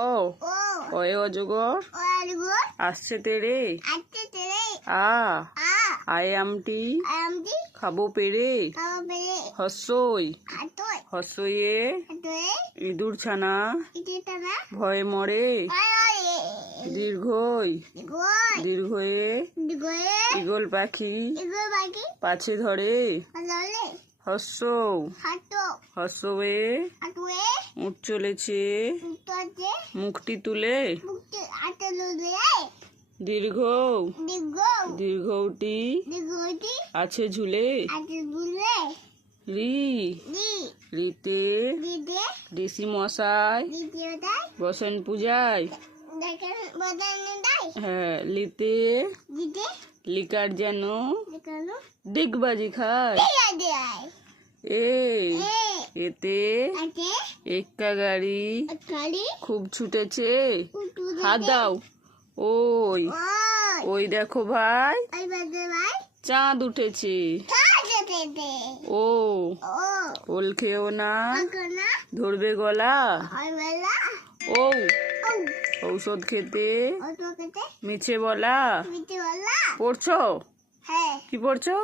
ও way অজগর আসছে তেরে আ আয় আমটি খাবো পেরে হস্যই হস্যয়ে ইঁদুর ছানা ভয়ে মরে দীর্ঘই দীর্ঘয়ে ঈগল পাখি পাছে ধরে হস্য হস্যয়ে উঠ চলেছে মুখটি তুলে দীর্ঘ দীর্ঘটি আছে ঝুলে রি রিতে ঋষি মশাই বসেন পূজায় হ্যাঁ লিতে লিকার যেন ডিগবাজি খায় এতে এক্কা গাড়ি খুব ছুটেছে হাত দাও ওই ওই দেখো ভাই চাঁদ উঠেছে ও ওল খেও না ধরবে গলা ও ঔষধ খেতে মিছে বলা পড়ছো কি পড়ছো